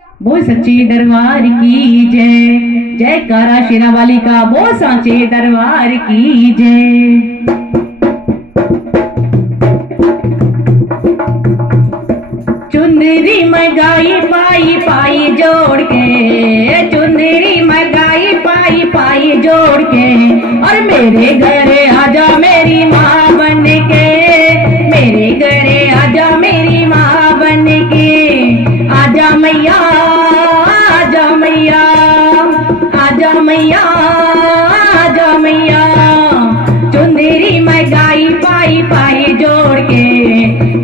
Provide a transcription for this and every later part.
बोल सच्चे दरबार की जय, जयकारा शेरा वाली का बोल सांचे दरबार की जय। चुंदरी मंगाई पाई पाई जोड़ के, चुंदरी मंगाई पाई पाई जोड़ के, और मेरे घरे आजा मेरी माँ बन के, मेरे घरे आजा मेरी माँ बन के। आजा मैया आजा मैया आजा मैया आजा मैया, चुंदरी मंगाई पाई पाई जोड़ के,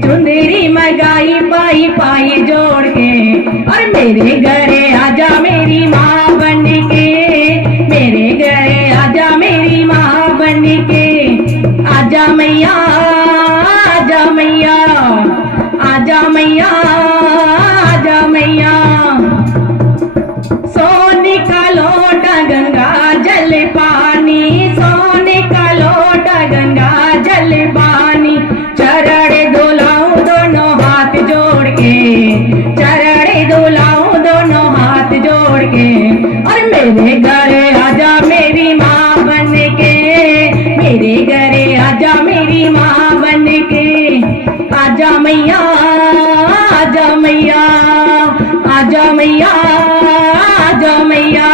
चुंदरी मंगाई पाई पाई जोड़ के, और मेरे घरे आजा मेरी माँ बन के, मेरे घरे आजा मेरी माँ बन के। आजा मैया आजा मैया आजा मैया आजा मैया। सोने का लोटा गंगा जल पानी, सोने का लोटा गंगा जल पानी, चरण धुलाऊं दोनों हाथ जोड़ के, चरण धुलाऊं दोनों हाथ जोड़ के, और मेरे घरे आजा मेरी माँ बन के, मेरे घरे आजा मेरी माँ बन के। आजा मैया आजा मैया आजा मैया आजा मैया,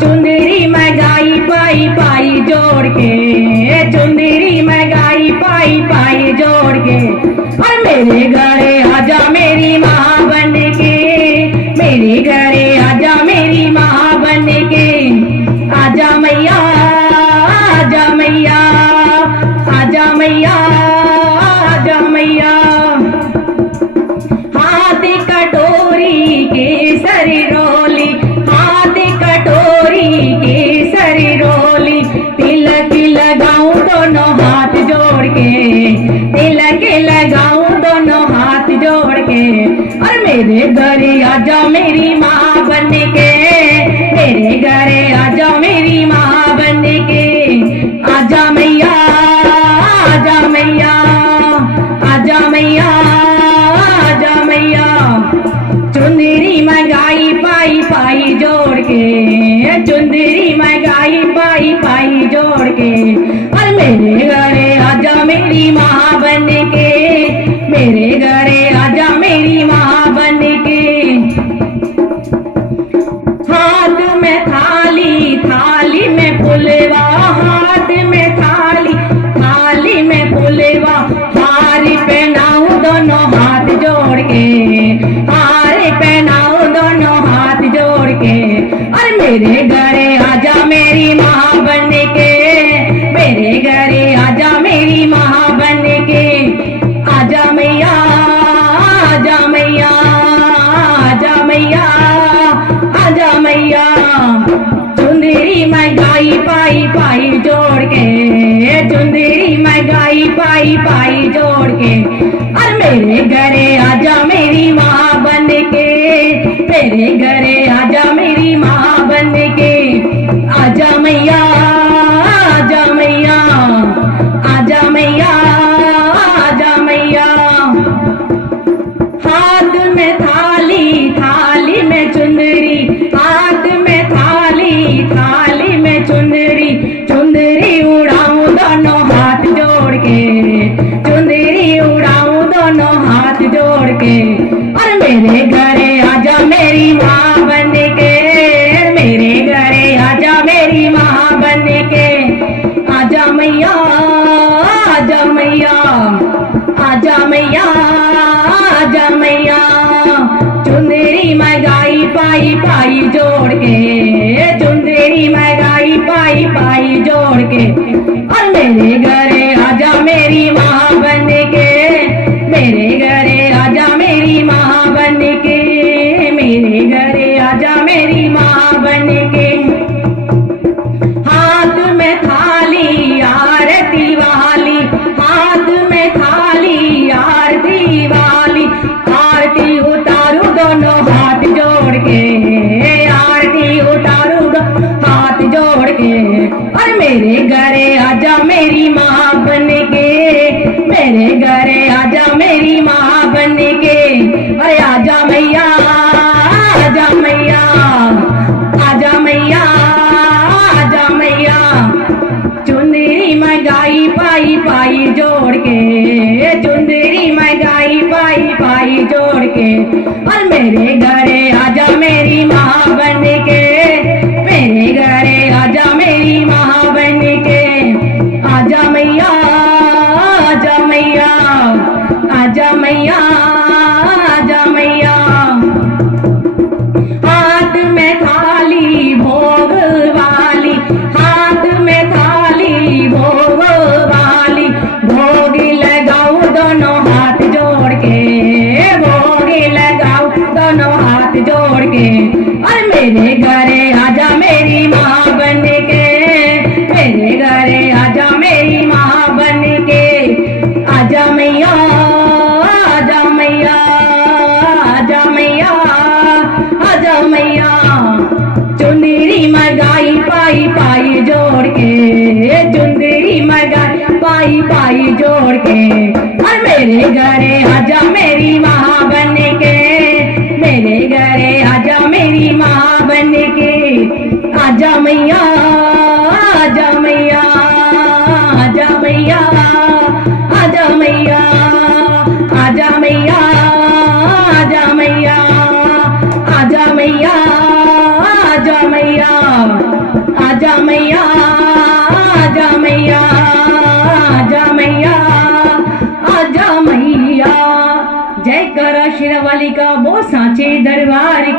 चुंदरी मंगाई पाई पाई जोड़ के, चुंदरी मंगाई पाई पाई जोड़ के, और मेरे घरे आजा मेरी माँ बन के, मेरे घरे आजा मेरी माँ बन के। आजा मैया आजा मैया आजा मैया आजा मैया। हाथ कटोरी के सर रोली, हाथ कटोरी के सर रोली, तिलक लगाऊं दोनों हाथ जोड़ के, तिलक लगाऊं दोनों हाथ जोड़ के, और मेरे घरे आजा मेरी माँ बन के, मेरे घरे आजा मेरी माँ बन के। आजा मैया आजा मैया आजा मैया आजा मैया, चुंदरी मंगाई पाई पाई जोड़ के, चुंदरी मंगाई पाई पाई जोड़ के, और मेरे घरे आजा मेरी माँ बन के, मेरे घरे आजा मेरी माँ बन के। हाथ में थाली थाली में फुलवा, हाथ में थाली थाली में फुलवा, हार पहनाऊं दोनों हाथ जोड़ के, हार पहनाऊं दोनों हाथ जोड़ के, और मेरे घरे आजा मेरी माँ बन के, मेरे घरे आजा मेरी माँ बन के। आजा मैया आजा मैया आजा मैया आजा मैया, चुंदरी मंगाई पाई पाई जोड़ के, चुंदरी मंगाई पाई पाई जोड़ के, और मेरे घरे आजा मेरी माँ बन के, मेरे घरे आजा मेरी माँ बन के। आजा मैया आजा मैया आजा मैया आजा मैया। हाथ में थाली थाली में चुंदरी, हाथ में थाली थाली में चुंदरी, चुंदरी उड़ाऊं दोनों हाथ जोड़ के, चुंदरी उड़ाऊं दोनों हाथ जोड़ के, और मेरे घरे आजा मेरी माँ बन के, मेरे घरे आजा मेरी माँ बन के। आजा मैया आजा मैया आजा मैया आजा मैया, चुंदरी मंगाई पाई पाई जोड़ के, चुंदरी मंगाई पाई पाई जोड़ के, और मेरे घरे आजा मेरी माँ बन के, मेरे घरे आजा मेरी माँ बन के, मेरे घरे आजा मेरी माँ बन के। हाथ में थाली आरती वाली, हाथ में थाली आरती वाली, आरती उतारू दोनों हाथ जोड़ के, आरती उतारू हाथ जोड़ के, और मेरे घरे आजा मेरी माँ बन के, मेरे घरे आजा मेरी माँ बन के। अरे आजा मैया और मेरे घरे आजा मेरी माँ बन के, मेरे घरे आजा मेरी माँ बन के। आजा मैया, आजा मैया, आजा मैया, आजा मैया। हाथ में थाली भोग वाली, हाथ में थाली भोग वाली, भोग लगाओ दोनों हाथ जोड़ के, भोग लगाओ दोनों हाथ जोड़ के। और मेरे घरे आजा मेरी माँ बन के, मेरे घरे आजा मेरी माँ बन के। आजा मैया, आजा मैया, आजा मैया, आजा मैया। चुंदरी मगाई पाई पाई जोड़ के, चुंदरी मगाई पाई पाई जोड़ के। और मेरे घरे आजा मेरी माँ बन के, मेरे घरे आजा मेरी माँ बन के। आजा मैया, आजा मैया, आजा मैया, आजा मैया, आजा मैया, आजा मैया, आजा मैया, आजा मैया, आजा मैया, आजा मैया, आजा मैया, आजा मैया। जय करा शेरावाली का, वो सांचे दरबार